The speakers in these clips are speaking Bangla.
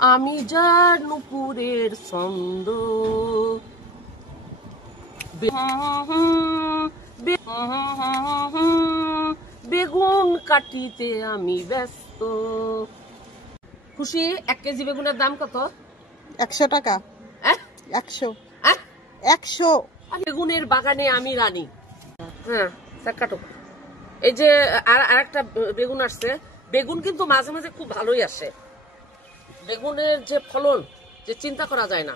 আমি যার নুপুরের ছন্দ বেগুন কাটিতে আমি ব্যস্ত। খুশি, 1 কেজি বেগুনের দাম কত? 100 টাকা। 100। 100। বেগুনের বাগানে আমি রানী। হ্যাঁ, কাটো। এই যে আর একটা বেগুন আসছে। বেগুন কিন্তু মাঝে মাঝে খুব ভালোই আসে। বেগুনের যে ফলন, যে চিন্তা করা যায় না।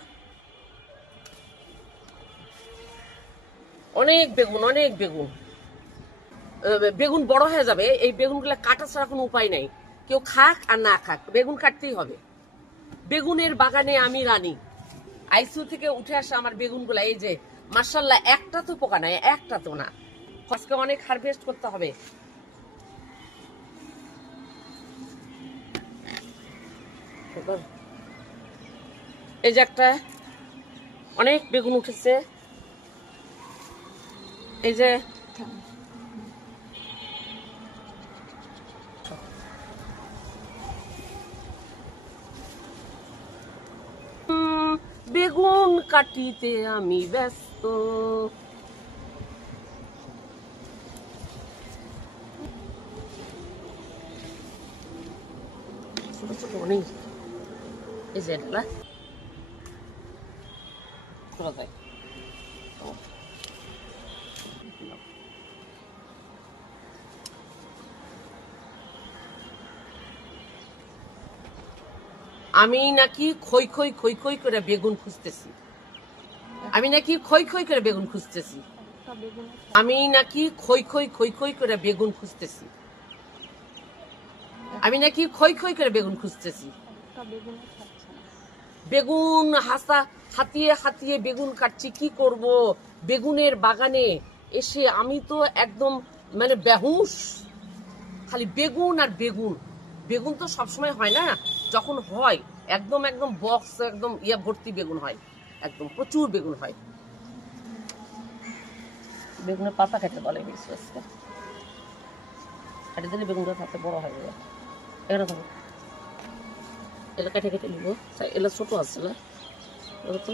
অনেক বেগুন, অনেক বেগুন। বেগুন বড় হয়ে যাবে, এই বেগুনগুলো কাটা ছাড়া কোনো উপায় নাই। কেউ খাক আর না খাক, বেগুন কাটতেই হবে। বেগুনের বাগানে আমি রানী। আইসিইউ থেকে উঠে আসা আমার বেগুনগুলা, এই যে মাশাআল্লাহ, একটা তো পোকা নাই, একটা তো না। আজকে অনেক হারভেস্ট করতে হবে। এই যে একটা অনেক বেগুন উঠেছে। এই যে বেগুন কাটিতে আমি ব্যস্ত। ছোট ছোট অনেক, এই যে এটা করা যায়। আমি নাকি খই খই খই খই করে বেগুন খুঁজতেছি। আমি নাকি খই খই করে বেগুন খুঁজতেছি। আমি নাকি খই খই খই খই করে বেগুন খুঁজতেছি। আমি নাকি খই খই করে বেগুন খুঁজতেছি। বেগুন হাতিয়ে হাতিয়ে বেগুন কাটছি, কি করব? বেগুনের বাগানে এসে আমি তো একদম মানে বেহুশ। খালি বেগুন আর বেগুন। বেগুন তো সবসময় হয় না, যখন হয় একদম একদম বক্স, একদম ভর্তি বেগুন হয়, একদম প্রচুর বেগুন হয়। বেগুনের পাতা খেতে বলে কেটে দিলে বেগুনটা খাতে বড় হয়ে যাবে। এখানে থাকো, এটা কেটে কেটে নিব। এগুলো ছোট আছে না, তো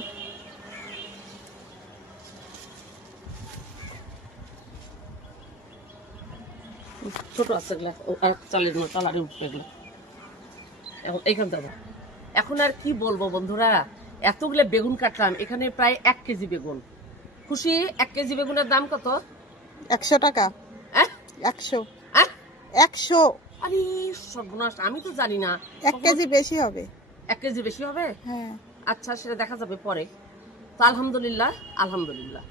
ছোট আছে এগুলা, আর চালের কালারে উঠবে এগুলো। এখন এইখান থেকে এখন আর কি বলবো বন্ধুরা, এতগুলো বেগুন কাটলাম, এখানে প্রায় 1 কেজি বেগুন। খুশি, 1 কেজি বেগুনের দাম কত? 100 টাকা। 100। 100। আরে সর্বনাশ, আমি তো জানি না। 1 কেজি বেশি হবে। 1 কেজি বেশি হবে? হ্যাঁ। আচ্ছা, সেটা দেখা যাবে পরে। তো আলহামদুলিল্লাহ, আলহামদুলিল্লাহ।